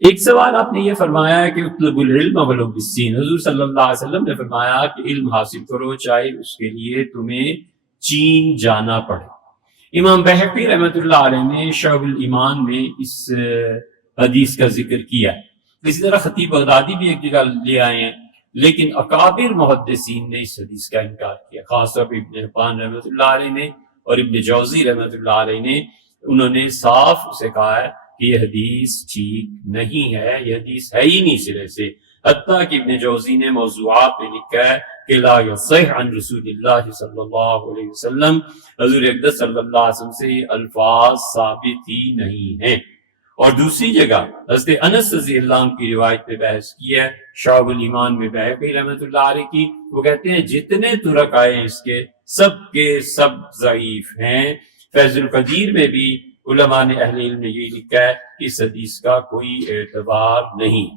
ایک سوال آپ نے یہ فرمایا ہے کہ اطلب العلم ولو بالسین، حضور صلی اللہ علیہ وسلم نے فرمایا کہ علم حاصل کرو چاہے اس کے لیے تمہیں چین جانا پڑے۔ امام بہقی رحمۃ اللہ علیہ نے شعب الایمان میں اس حدیث کا ذکر کیا ہے۔ اسی طرح خطیب بغدادی بھی ایک جگہ لے آئے ہیں، لیکن اکابر محدثین نے اس حدیث کا انکار کیا، خاص طور پر ابن حبان رحمۃ اللہ علیہ نے اور ابن جوزی رحمۃ اللہ علیہ نے، انہوں نے صاف اسے کہا ہے کہ یہ حدیث ٹھیک نہیں ہے، یہ حدیث ہے ہی نہیں سرے سے۔ حتیٰ کہ ابن جوزی نے موضوعات میں لکھا ہے کہ لا یصح عن رسول اللہ صلی اللہ علیہ وسلم، حضور اقدس صلی اللہ علیہ وسلم سے یہ الفاظ ثابت ہی نہیں ہیں۔ اور دوسری جگہ حضرت انس رضی اللہ عنہ کی روایت پہ بحث کی ہے، شعب الایمان میں بہقی رحمۃ اللہ علیہ کی، وہ کہتے ہیں جتنے ترک آئے ہیں اس کے سب ضعیف ہیں۔ فیض القدیر میں بھی علماء نے اہل علم نے یہی لکھا ہے کہ اس حدیث کا کوئی اعتبار نہیں۔